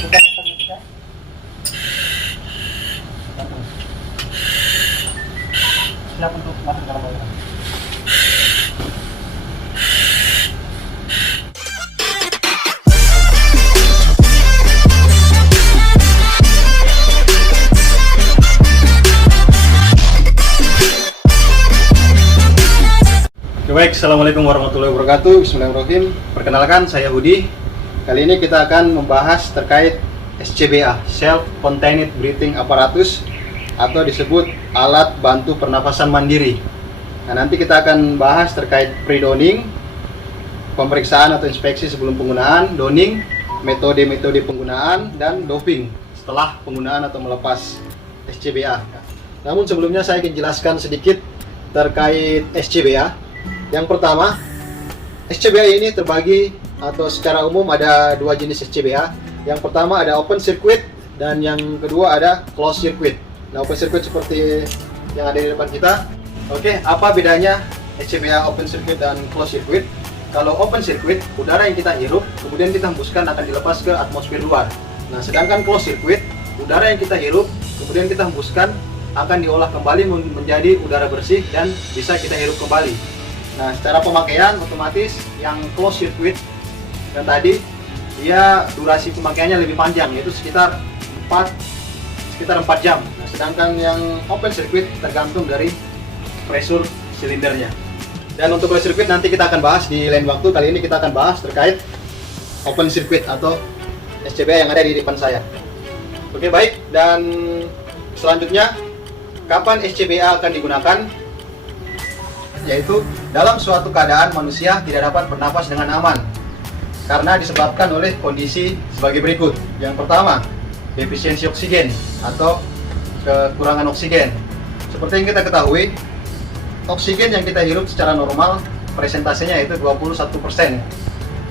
Siap untuk masuk dalam bayaran. Baik, Assalamualaikum warahmatullahi wabarakatuh. Bismillahirrahmanirrahim. Perkenalkan, saya Hudi. Kali ini kita akan membahas terkait SCBA, Self Contained Breathing Apparatus, atau disebut alat bantu pernapasan mandiri. Nah, nanti kita akan bahas terkait pre-downing, pemeriksaan atau inspeksi sebelum penggunaan, downing, metode-metode penggunaan, dan doping setelah penggunaan atau melepas SCBA. Namun sebelumnya saya ingin jelaskan sedikit terkait SCBA. Yang pertama, SCBA ini terbagi atau secara umum ada dua jenis SCBA. Yang pertama ada open circuit dan yang kedua ada closed circuit. Nah, open circuit seperti yang ada di depan kita. Oke, apa bedanya SCBA open circuit dan closed circuit? Kalau open circuit, udara yang kita hirup kemudian kita hembuskan akan dilepas ke atmosfer luar. Nah, sedangkan closed circuit, udara yang kita hirup kemudian kita hembuskan akan diolah kembali menjadi udara bersih dan bisa kita hirup kembali. Nah, secara pemakaian otomatis yang closed circuit dan tadi dia durasi pemakaiannya lebih panjang, yaitu sekitar 4 jam. Nah, sedangkan yang open circuit tergantung dari pressure silindernya. Dan untuk closed circuit nanti kita akan bahas di lain waktu. Kali ini kita akan bahas terkait open circuit atau SCBA yang ada di depan saya. Oke, baik. Dan selanjutnya, kapan SCBA akan digunakan? Yaitu dalam suatu keadaan manusia tidak dapat bernapas dengan aman karena disebabkan oleh kondisi sebagai berikut. Yang pertama, defisiensi oksigen atau kekurangan oksigen. Seperti yang kita ketahui, oksigen yang kita hirup secara normal presentasenya yaitu 21%,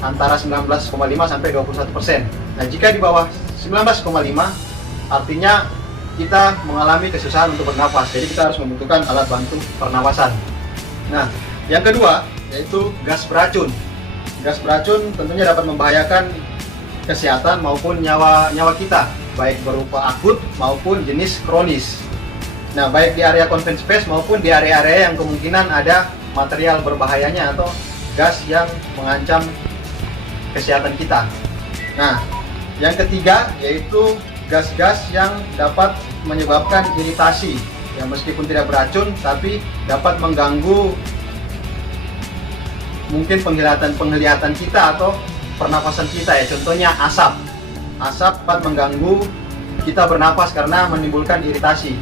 antara 19,5 sampai 21%. Nah, jika di bawah 19,5 artinya kita mengalami kesusahan untuk bernapas, jadi kita harus membutuhkan alat bantu pernapasan. Nah, yang kedua yaitu gas beracun. Gas beracun tentunya dapat membahayakan kesehatan maupun nyawa kita, baik berupa akut maupun jenis kronis. Nah, baik di area confined space maupun di area-area yang kemungkinan ada material berbahayanya atau gas yang mengancam kesehatan kita. Nah, yang ketiga yaitu gas-gas yang dapat menyebabkan iritasi. Ya, meskipun tidak beracun tapi dapat mengganggu mungkin penglihatan kita atau pernapasan kita ya. Contohnya asap dapat mengganggu kita bernapas karena menimbulkan iritasi.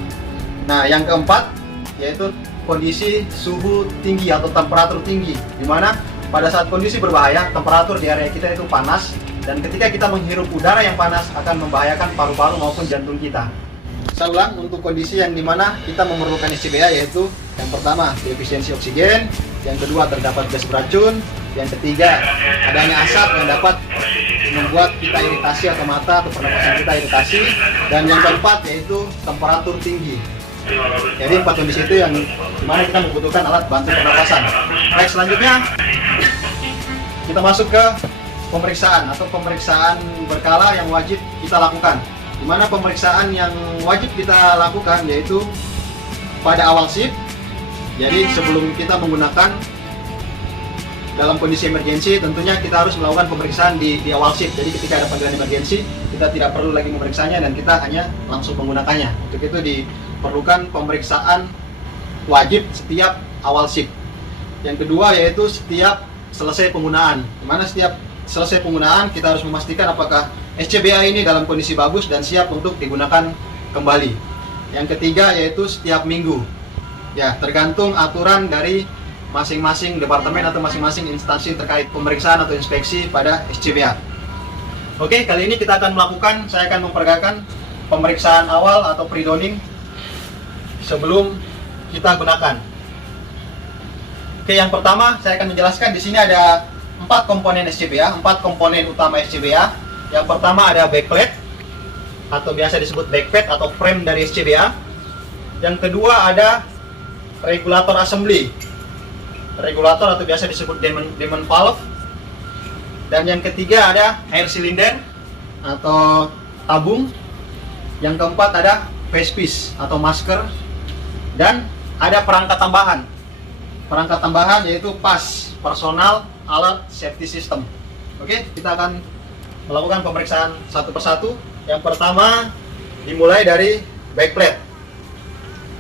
Nah, yang keempat yaitu kondisi suhu tinggi atau temperatur tinggi, di mana pada saat kondisi berbahaya temperatur di area kita itu panas, dan ketika kita menghirup udara yang panas akan membahayakan paru-paru maupun jantung kita. Saya ulang, untuk kondisi yang dimana kita memerlukan SCBA yaitu yang pertama defisiensi oksigen, yang kedua terdapat gas beracun, yang ketiga adanya asap yang dapat membuat kita iritasi atau mata atau pernapasan kita iritasi, dan yang keempat yaitu temperatur tinggi. Jadi 4 kondisi itu yang dimana kita membutuhkan alat bantu pernapasan. Baik, selanjutnya kita masuk ke pemeriksaan atau pemeriksaan berkala yang wajib kita lakukan. Di mana pemeriksaan yang wajib kita lakukan yaitu pada awal shift. Jadi sebelum kita menggunakan dalam kondisi emergensi, tentunya kita harus melakukan pemeriksaan di awal shift. Jadi ketika ada panggilan emergensi, kita tidak perlu lagi memeriksanya dan kita hanya langsung menggunakannya. Untuk itu diperlukan pemeriksaan wajib setiap awal shift. Yang kedua yaitu setiap selesai penggunaan. Di mana setiap selesai penggunaan kita harus memastikan apakah SCBA ini dalam kondisi bagus dan siap untuk digunakan kembali. Yang ketiga yaitu setiap minggu. Ya, tergantung aturan dari masing-masing departemen atau masing-masing instansi terkait pemeriksaan atau inspeksi pada SCBA. Oke, kali ini kita akan melakukan, saya akan memperagakan pemeriksaan awal atau pre-downing sebelum kita gunakan. Oke, yang pertama saya akan menjelaskan di sini ada 4 komponen SCBA, 4 komponen utama SCBA. Yang pertama ada backplate atau biasa disebut backplate atau frame dari SCBA. Yang kedua ada regulator assembly, regulator atau biasa disebut diamond valve. Dan yang ketiga ada air cylinder atau tabung. Yang keempat ada face piece atau masker, dan ada perangkat tambahan. Perangkat tambahan yaitu PAS, Personal Alert Safety System. Oke, kita akan melakukan pemeriksaan satu persatu. Yang pertama dimulai dari backplate.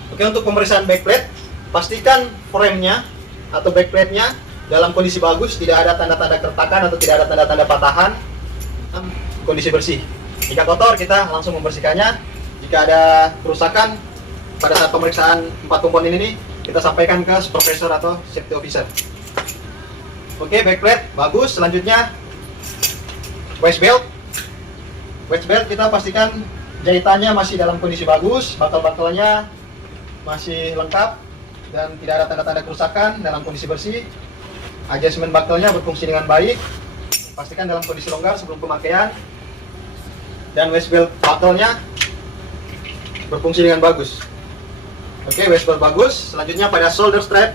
Oke, untuk pemeriksaan backplate, pastikan frame-nya atau backplate-nya dalam kondisi bagus, tidak ada tanda-tanda keretakan atau tidak ada tanda-tanda patahan, kondisi bersih. Jika kotor, kita langsung membersihkannya. Jika ada kerusakan pada saat pemeriksaan 4 komponen ini, kita sampaikan ke supervisor atau safety officer. Oke, backplate bagus. Selanjutnya waist belt. Waist belt kita pastikan jahitannya masih dalam kondisi bagus, bakel-bakelnya masih lengkap dan tidak ada tanda-tanda kerusakan, dalam kondisi bersih. Adjustment buckle-nya berfungsi dengan baik. Pastikan dalam kondisi longgar sebelum pemakaian. Dan waist belt buckle-nya berfungsi dengan bagus. Oke, waist belt bagus. Selanjutnya pada shoulder strap.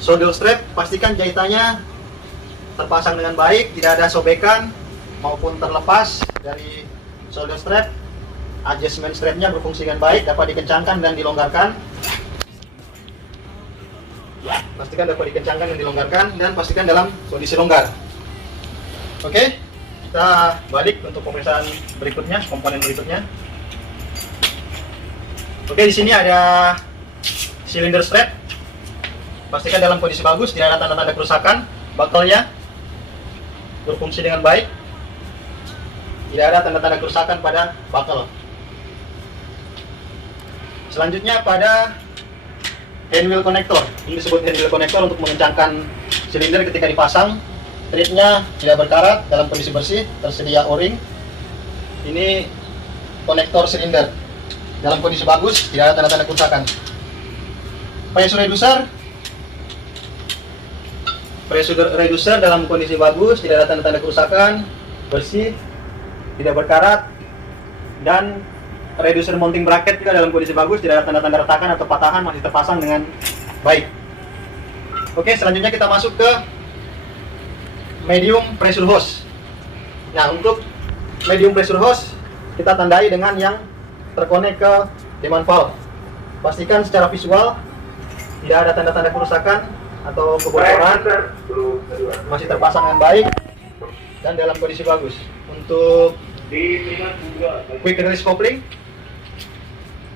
Shoulder strap pastikan jahitannya terpasang dengan baik, tidak ada sobekan maupun terlepas dari shoulder strap. Adjustment strap-nya berfungsi dengan baik, dapat dikencangkan dan dilonggarkan. Pastikan dapat dikencangkan dan dilonggarkan, dan pastikan dalam kondisi longgar. Oke, kita balik untuk pemeriksaan berikutnya, komponen berikutnya. Oke, di sini ada cylinder strap. Pastikan dalam kondisi bagus, tidak ada tanda-tanda kerusakan. Buckle-nya berfungsi dengan baik, tidak ada tanda-tanda kerusakan pada buckle. Selanjutnya pada handwheel connector. Ini disebut handwheel connector untuk mengencangkan silinder ketika dipasang. Thread-nya tidak berkarat, dalam kondisi bersih, tersedia O-ring. Ini konektor silinder dalam kondisi bagus, tidak ada tanda-tanda kerusakan. Pressure reducer dalam kondisi bagus, tidak ada tanda-tanda kerusakan, bersih, tidak berkarat. Dan reducer mounting bracket juga dalam kondisi bagus, tidak ada tanda-tanda retakan atau patahan, masih terpasang dengan baik. Oke, selanjutnya kita masuk ke medium pressure hose. Nah, untuk medium pressure hose kita tandai dengan yang terkonek ke demand valve. Pastikan secara visual tidak ada tanda-tanda kerusakan atau kebocoran, masih terpasang dengan baik dan dalam kondisi bagus. Untuk quick release coupling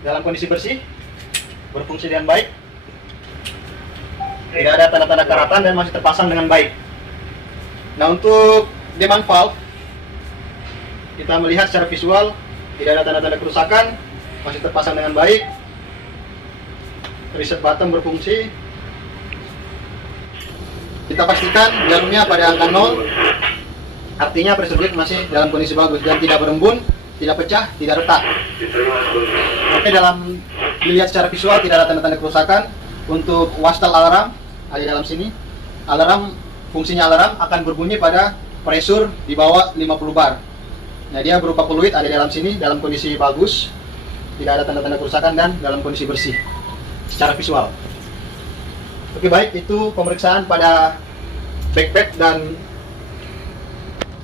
dalam kondisi bersih, berfungsi dengan baik, tidak ada tanda-tanda karatan dan masih terpasang dengan baik. Nah, untuk demand valve kita melihat secara visual tidak ada tanda-tanda kerusakan, masih terpasang dengan baik. Reset button berfungsi. Kita pastikan jarumnya pada angka 0, artinya pressure gauge masih dalam kondisi bagus dan tidak berembun, tidak pecah, tidak retak. Oke, dalam dilihat secara visual tidak ada tanda-tanda kerusakan. Untuk wastel alarm ada di dalam sini. Fungsinya alarm akan berbunyi pada pressure di bawah 50 bar. Nah, dia berupa fluid ada di dalam sini, dalam kondisi bagus, tidak ada tanda-tanda kerusakan dan dalam kondisi bersih secara visual. Oke, baik, itu pemeriksaan pada backpack dan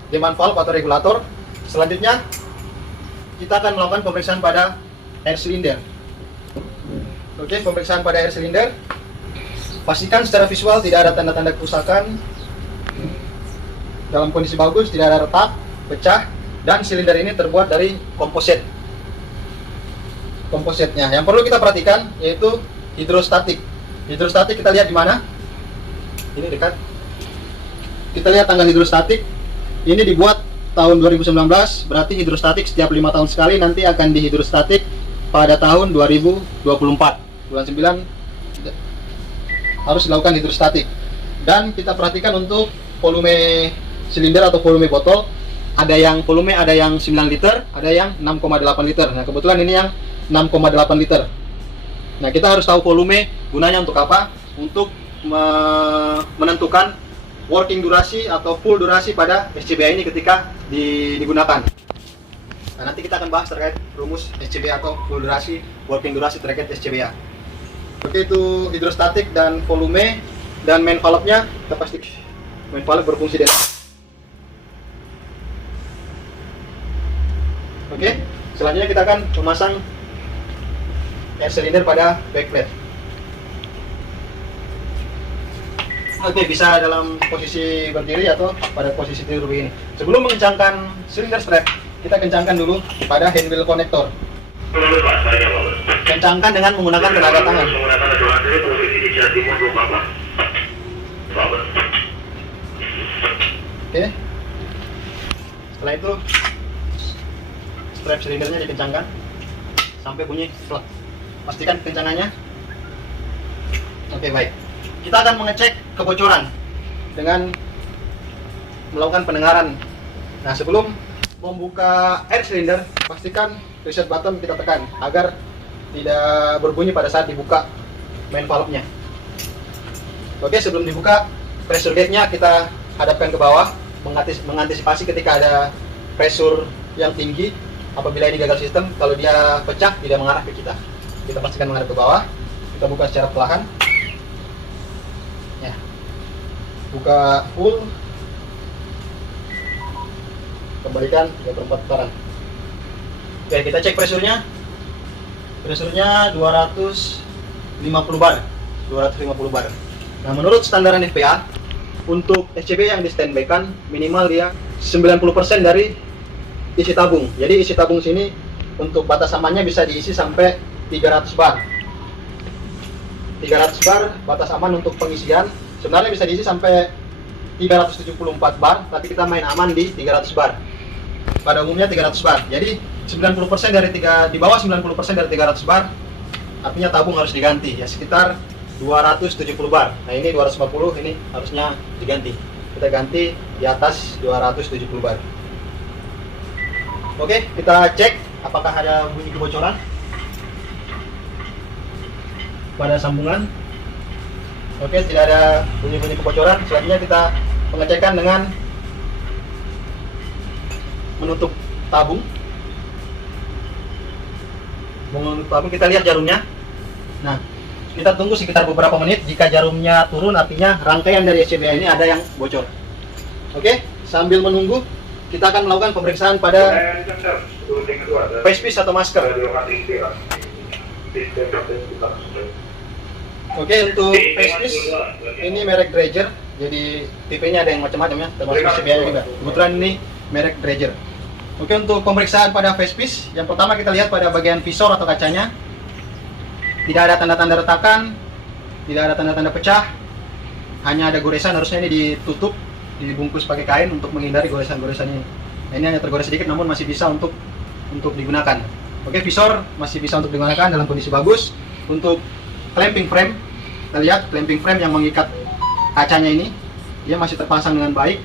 demand valve atau regulator. Selanjutnya kita akan melakukan pemeriksaan pada air cylinder. Oke, pemeriksaan pada air cylinder. Pastikan secara visual tidak ada tanda-tanda kerusakan, dalam kondisi bagus, tidak ada retak, pecah, dan silinder ini terbuat dari komposit. Kompositnya yang perlu kita perhatikan yaitu hidrostatik. Hidrostatik kita lihat di mana? Ini dekat. Kita lihat tanggal hidrostatik. Ini dibuat tahun 2019, berarti hidrostatik setiap 5 tahun sekali nanti akan dihidrostatik pada tahun 2024. Bulan 9 harus dilakukan hidrostatik. Dan kita perhatikan untuk volume silinder atau volume botol, ada yang volume ada yang 9 liter, ada yang 6,8 liter. Nah, kebetulan ini yang 6,8 liter. Nah, kita harus tahu volume gunanya untuk apa? Untuk menentukan working durasi atau full durasi pada SCBA ini ketika digunakan. Nah, nanti kita akan bahas terkait rumus SCBA atau full durasi, working durasi terkait SCBA. Oke, itu hidrostatik dan volume. Dan main valve-nya kita pastikan main valve berfungsi dengan Oke, selanjutnya kita akan memasang air cylinder pada backplate. Oke, bisa dalam posisi berdiri atau pada posisi tidur begini. Sebelum mengencangkan cylinder strap, kita kencangkan dulu pada handwheel connector. Kencangkan dengan menggunakan tenaga tangan. Oke. Setelah itu strap silindernya dikencangkan sampai bunyi plak. Pastikan kencangannya. Oke, baik. Kita akan mengecek kebocoran dengan melakukan pendengaran. Nah, sebelum membuka air cylinder, pastikan reset button kita tekan agar tidak berbunyi pada saat dibuka main valve-nya. Oke, sebelum dibuka, pressure gauge-nya kita hadapkan ke bawah, mengantisipasi ketika ada pressure yang tinggi. Apabila ini gagal sistem, kalau dia pecah tidak mengarah ke kita. Kita pastikan mengarah ke bawah. Kita buka secara perlahan. Ya. Buka full. Kembalikan 3/4 putaran. Oke, kita cek pressure-nya. Pressure-nya 250 bar. 250 bar. Nah, menurut standaran FPA, untuk SCB yang di standby-kan minimal dia 90% dari isi tabung. Jadi isi tabung sini untuk batas amannya bisa diisi sampai 300 bar. 300 bar batas aman untuk pengisian. Sebenarnya bisa diisi sampai 374 bar, tapi kita main aman di 300 bar. Pada umumnya 300 bar. Jadi 90% dari di bawah 90% dari 300 bar artinya tabung harus diganti ya, sekitar 270 bar. Nah, ini 250, ini harusnya diganti. Kita ganti di atas 270 bar. Oke, kita cek apakah ada bunyi kebocoran pada sambungan. Oke, tidak ada bunyi-bunyi kebocoran. Selanjutnya kita pengecekan dengan menutup tabung. Menutup tabung, kita lihat jarumnya. Nah, kita tunggu sekitar beberapa menit. Jika jarumnya turun, artinya rangkaian dari SCBA ini ada yang bocor. Oke, sambil menunggu, kita akan melakukan pemeriksaan pada face piece atau masker. Oke, untuk face piece ini merek Dredger, jadi tipenya ada yang macam-macam ya, termasuk SCBA juga. Kebetulan ini merek Dredger. Oke, untuk pemeriksaan pada face piece, yang pertama kita lihat pada bagian visor atau kacanya. Tidak ada tanda-tanda retakan, tidak ada tanda-tanda pecah, hanya ada goresan. Harusnya ini ditutup, dibungkus pakai kain untuk menghindari goresan-goresan ini. Nah, ini hanya tergores sedikit, namun masih bisa untuk digunakan. Oke, visor masih bisa untuk digunakan dalam kondisi bagus. Untuk clamping frame, kita lihat clamping frame yang mengikat kacanya ini, dia masih terpasang dengan baik.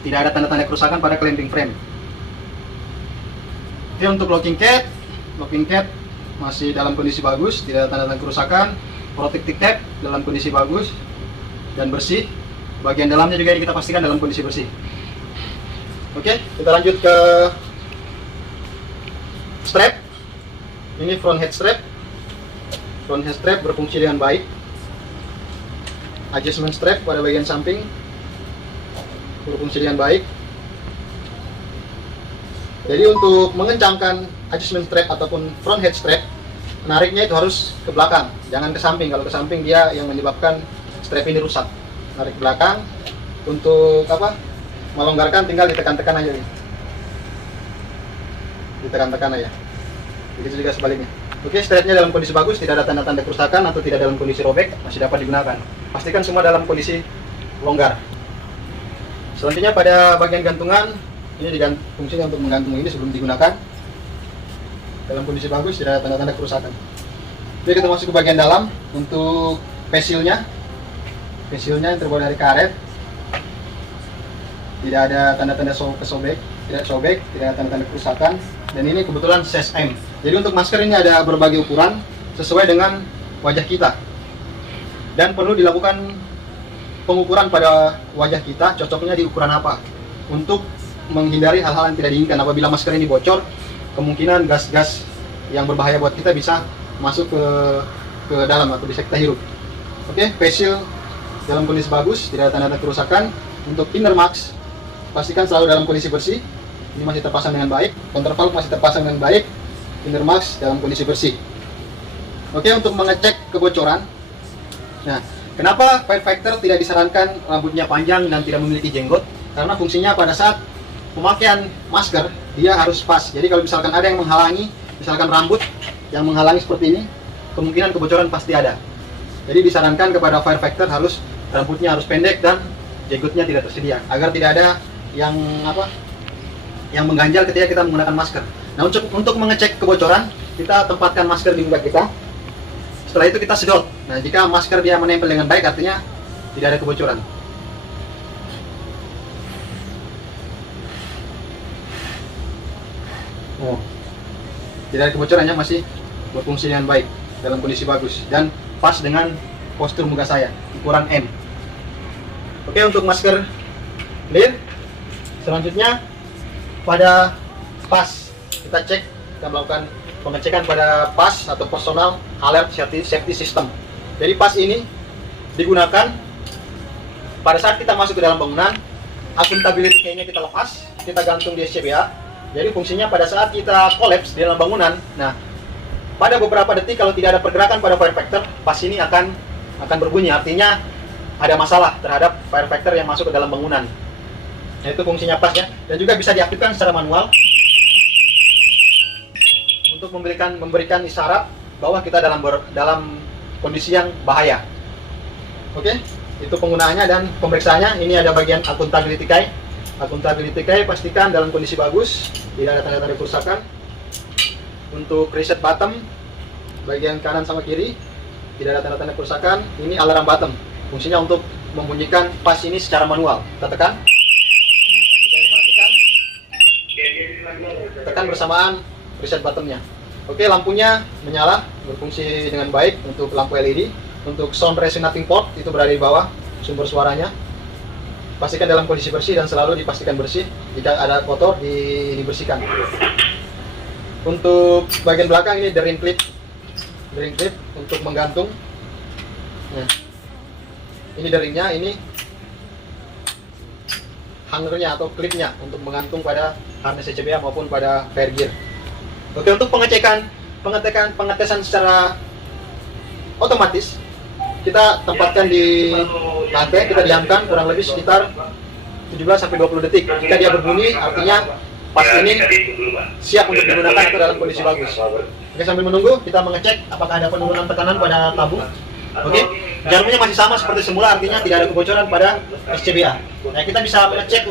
Tidak ada tanda-tanda kerusakan pada clamping frame. Oke, untuk locking cat masih dalam kondisi bagus, tidak ada tanda-tanda kerusakan. Protective tape dalam kondisi bagus dan bersih. Bagian dalamnya juga kita pastikan dalam kondisi bersih. Oke, kita lanjut ke strap. Ini front head strap. Front head strap berfungsi dengan baik. Adjustment strap pada bagian samping berfungsi dengan baik. Jadi untuk mengencangkan adjustment strap ataupun front head strap, menariknya itu harus ke belakang, jangan ke samping. Kalau ke samping dia yang menyebabkan strap ini rusak. Narik ke belakang. Untuk melonggarkan tinggal ditekan-tekan aja nih. Ditekan-tekan aja. Begitu juga sebaliknya. Oke, strapnya dalam kondisi bagus, tidak ada tanda-tanda kerusakan atau tidak dalam kondisi robek, masih dapat digunakan. Pastikan semua dalam kondisi longgar. Selanjutnya pada bagian gantungan, ini fungsinya untuk menggantung ini sebelum digunakan. Dalam kondisi bagus, tidak ada tanda-tanda kerusakan. Jadi kita masuk ke bagian dalam. Untuk pesilnya yang terbuat dari karet, tidak ada tanda-tanda tidak sobek, tidak ada tanda-tanda kerusakan. Dan ini kebetulan size M. Jadi untuk masker ini ada berbagai ukuran sesuai dengan wajah kita. Dan perlu dilakukan pengukuran pada wajah kita, cocoknya di ukuran apa, untuk menghindari hal-hal yang tidak diinginkan. Apabila masker ini bocor, kemungkinan gas-gas yang berbahaya buat kita bisa masuk ke dalam atau bisa kita hirup. Oke, face shield dalam kondisi bagus, tidak ada tanda-tanda kerusakan. Untuk inner mask, pastikan selalu dalam kondisi bersih. Ini masih terpasang dengan baik, countervalve masih terpasang dengan baik, inner mask dalam kondisi bersih. Oke, untuk mengecek kebocoran. Nah, kenapa firefighter tidak disarankan rambutnya panjang dan tidak memiliki jenggot? Karena fungsinya pada saat pemakaian masker, dia harus pas. Jadi kalau misalkan ada yang menghalangi, misalkan rambut yang menghalangi seperti ini, kemungkinan kebocoran pasti ada. Jadi disarankan kepada firefighter rambutnya harus pendek dan jenggotnya tidak tersedia, agar tidak ada yang mengganjal ketika kita menggunakan masker. Nah, untuk mengecek kebocoran, kita tempatkan masker di muka kita. Setelah itu kita sedot. Nah, jika masker dia menempel dengan baik, artinya tidak ada kebocoran. Oh, tidak ada kebocorannya, masih berfungsi dengan baik, dalam kondisi bagus dan pas dengan postur muka saya, ukuran M. Oke, untuk masker clear. Selanjutnya pada pas, kita cek, kita melakukan pengecekan pada pas atau personal alert safety system. Jadi pas ini digunakan pada saat kita masuk ke dalam bangunan, accountability key-nya kita lepas, kita gantung di SCBA. Jadi fungsinya pada saat kita kolaps di dalam bangunan, nah pada beberapa detik kalau tidak ada pergerakan pada firefighter, pas ini akan berbunyi, artinya ada masalah terhadap firefighter yang masuk ke dalam bangunan. Nah, itu fungsinya pas ya, dan juga bisa diaktifkan secara manual untuk memberikan isyarat bahwa kita dalam kondisi yang bahaya. Oke, itu penggunaannya dan pemeriksaannya. Ini ada bagian accountability key. Accountability key pastikan dalam kondisi bagus, tidak ada tanda-tanda kerusakan. Untuk reset bottom, bagian kanan sama kiri, tidak ada tanda-tanda kerusakan. Ini alarm bottom, fungsinya untuk membunyikan pas ini secara manual. Kita tekan, tekan bersamaan reset bottomnya. Oke, lampunya menyala, berfungsi dengan baik untuk lampu LED. Untuk sound resonating port itu berada di bawah sumber suaranya. Pastikan dalam kondisi bersih dan selalu dipastikan bersih. Jika ada kotor, dibersihkan. Untuk bagian belakang ini the ring clip untuk menggantung. Nah, ini the ringnya, ini hangernya atau klipnya untuk menggantung pada harness SCBA maupun pada fire gear. Oke, untuk pengetesan secara otomatis, kita tempatkan di lantai, kita diamkan kurang lebih sekitar 17-20 detik. Jika dia berbunyi, artinya pas ini siap untuk digunakan atau dalam kondisi bagus. Oke, sambil menunggu, kita mengecek apakah ada penurunan tekanan pada tabung. Oke, jarumnya masih sama seperti semula, artinya tidak ada kebocoran pada SCBA. Nah, kita bisa mengecek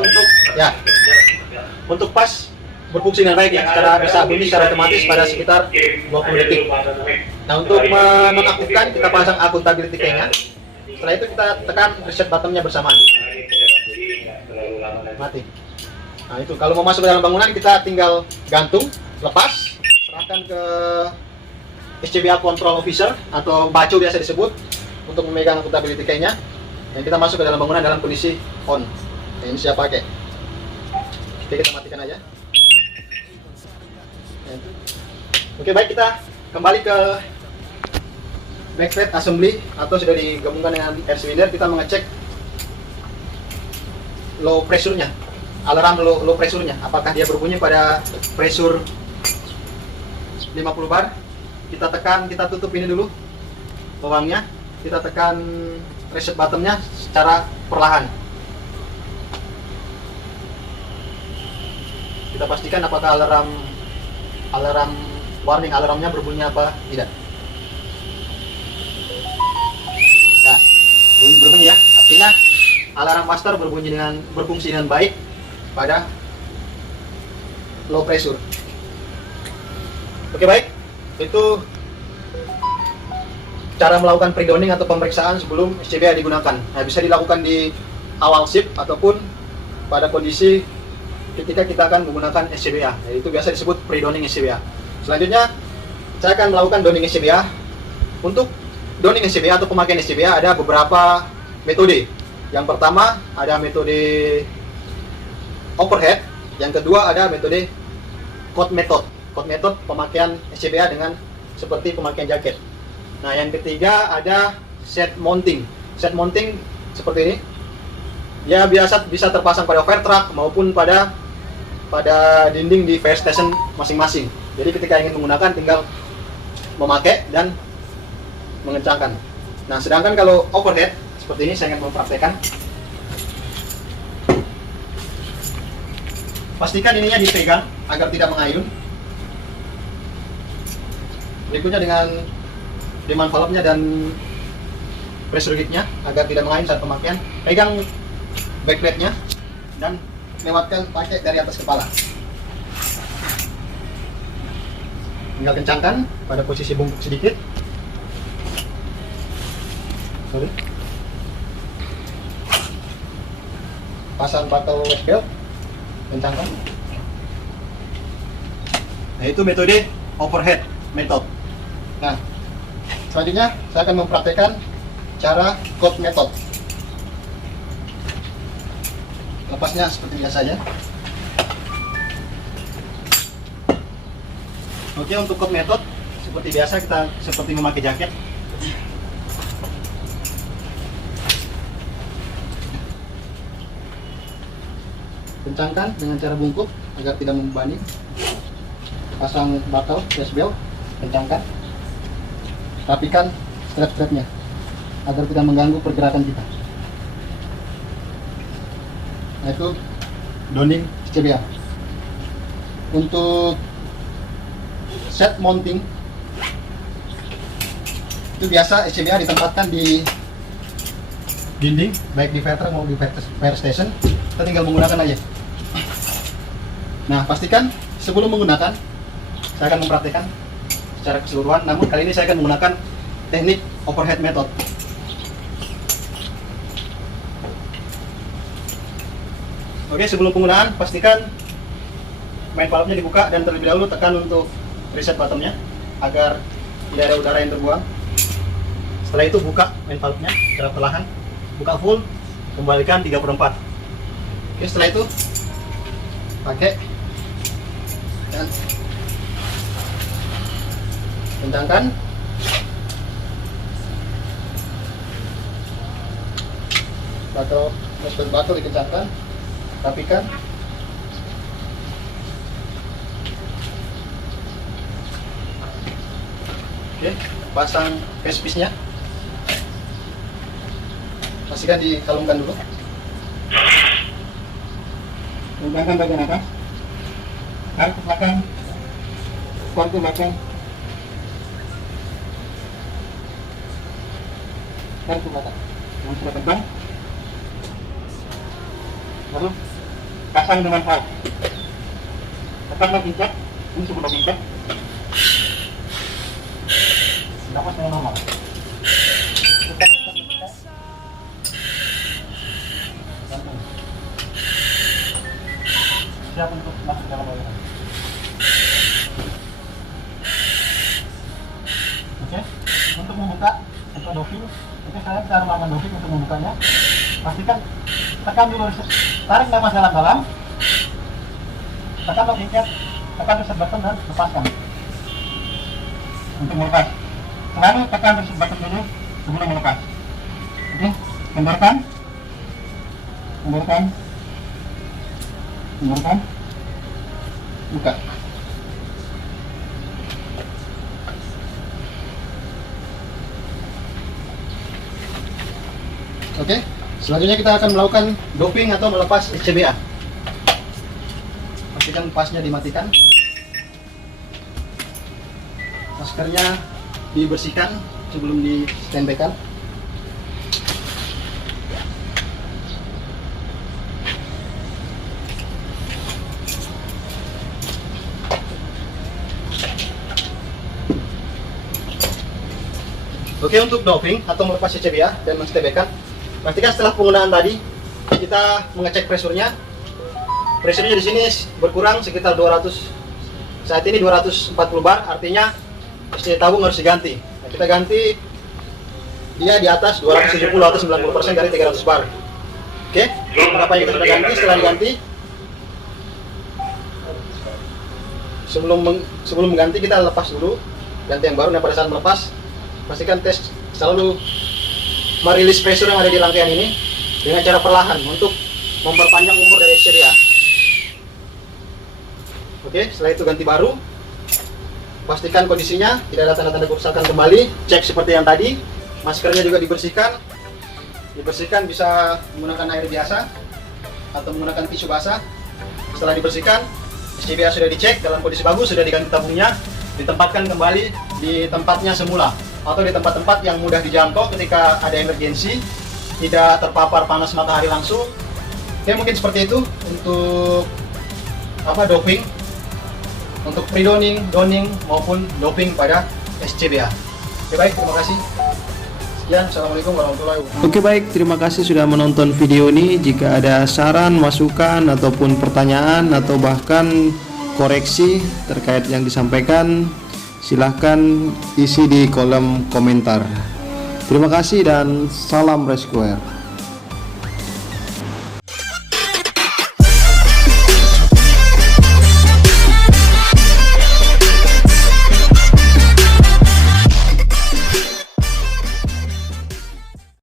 untuk pas berfungsi dengan baik ya, bisa bunyi secara otomatis pada sekitar 20 detik. Nah, untuk menonaktifkan, kita pasang accountability key-nya. Setelah itu kita tekan reset button-nya bersamaan. Mati. Nah, itu kalau mau masuk ke dalam bangunan, kita tinggal gantung, lepas, serahkan ke SCBA Control Officer atau baco biasa disebut untuk memegang accountability key-nya. Dan kita masuk ke dalam bangunan dalam kondisi on. Nah, ini siap pakai. Oke, kita matikan aja. Oke, baik, kita kembali ke backplate assembly atau sudah digabungkan dengan air cylinder. Kita mengecek low pressure-nya, alarm low pressure-nya, apakah dia berbunyi pada pressure 50 bar. Kita tekan, kita tutup ini dulu lubangnya, kita tekan reset button-nya secara perlahan. Kita pastikan apakah alarm warning alarmnya berbunyi apa tidak. Nah, berbunyi ya, artinya alarm master berfungsi dengan baik pada low pressure. Oke, baik, itu cara melakukan pre-downing atau pemeriksaan sebelum SCBA digunakan. Nah, bisa dilakukan di awal shift ataupun pada kondisi ketika kita akan menggunakan SCBA. Nah, itu biasa disebut pre-downing SCBA. Selanjutnya, saya akan melakukan downing SCBA. Untuk downing SCBA atau pemakaian SCBA ada beberapa metode. Yang pertama ada metode overhead. Yang kedua ada metode code method. Code method pemakaian SCBA dengan seperti pemakaian jaket. Nah, yang ketiga ada set mounting. Set mounting seperti ini. Dia biasa bisa terpasang pada fire truck maupun pada pada dinding di fire station masing-masing. Jadi ketika ingin menggunakan tinggal memakai dan mengencangkan. Nah, sedangkan kalau overhead seperti ini saya akan mempraktekkan. Pastikan ininya dipegang agar tidak mengayun. Berikutnya dengan demand valve-nya dan pressure gauge-nya agar tidak mengayun saat pemakaian. Pegang backplate-nya dan lewatkan pakai dari atas kepala. Tinggal kencangkan pada posisi bungkuk sedikit. Pasang batal waist belt, kencangkan. Nah, itu metode overhead method. Nah, selanjutnya saya akan mempraktekkan cara coat method. Lepasnya seperti biasa saja. Oke, untuk coat method seperti biasa kita seperti memakai jaket. Kencangkan dengan cara bungkuk agar tidak membebani. Pasang batal waist belt, kencangkan. Rapikan strap-strapnya agar tidak mengganggu pergerakan kita. Nah, itu downing SCBA. Untuk set mounting itu biasa SCBA ditempatkan di dinding, baik di veteran maupun di fire station. Kita tinggal menggunakan aja. Nah, pastikan sebelum menggunakan saya akan mempraktekkan secara keseluruhan, namun kali ini saya akan menggunakan teknik overhead method. Oke, sebelum penggunaan pastikan main valve-nya dibuka dan terlebih dahulu tekan untuk reset bottom-nya agar tidak ada udara yang terbuang. Setelah itu buka main valve-nya secara perlahan, buka full, kembalikan 3/4. Oke, setelah itu pakai dan kencangkan. Batal dikencangkan, rapikan. Oke, pasang case piece-nya. Pastikan dikalungkan dulu. Kencangkan bagian atas. Tarik ke belakang. Kuat ke belakang. Tarik ke belakang. Yang sudah terbang. Lalu pasang dengan valve. Tekanlah pincet, ini sebelum pincet. Lepas dengan normal. Siap untuk masuk dalam bagian. Oke, untuk membuka atau docking, saya cara melakukan docking untuk membukanya. Pastikan tekan dulu, tarik nafas dalam-dalam, tekan lock ikat, tekan reset button dan lepaskan untuk melepas. Selalu tekan reset button dulu sebelum melepas. Oke, kendorkan, buka. Oke, selanjutnya kita akan melakukan doping atau melepas SCBA. Pastikan lepasnya dimatikan. Maskernya dibersihkan sebelum di standby-kan. Oke, untuk doping atau melepas SCBA dan menstandby-kan, pastikan setelah penggunaan tadi kita mengecek pressure-nya. Pressure-nya di sini berkurang sekitar 200. Saat ini 240 bar, artinya SCBA tabung harus diganti. Nah, kita ganti dia di atas 270 atau 90% dari 300 bar. Oke, berapa yang kita sudah ganti? Setelah diganti, sebelum mengganti kita lepas dulu, ganti yang baru. Nah, pada saat melepas pastikan tes selalu merilis pressure yang ada di rangkaian ini dengan cara perlahan untuk memperpanjang umur dari SCBA. Oke, setelah itu ganti baru. Pastikan kondisinya tidak ada tanda-tanda kerusakan kembali. Cek seperti yang tadi. Maskernya juga dibersihkan. Dibersihkan bisa menggunakan air biasa atau menggunakan tisu basah. Setelah dibersihkan, SCBA sudah dicek dalam kondisi bagus, sudah diganti tabungnya, ditempatkan kembali di tempatnya semula atau di tempat-tempat yang mudah dijangkau ketika ada emergensi, tidak terpapar panas matahari langsung. Oke, mungkin seperti itu untuk doping, untuk pre-downing, downing maupun doping pada SCBA. Oke, baik, terima kasih. Sekian, assalamualaikum warahmatullahi wabarakatuh. Oke, baik, terima kasih sudah menonton video ini. Jika ada saran, masukan ataupun pertanyaan atau bahkan koreksi terkait yang disampaikan, silahkan isi di kolom komentar. Terima kasih dan salam Rescuer.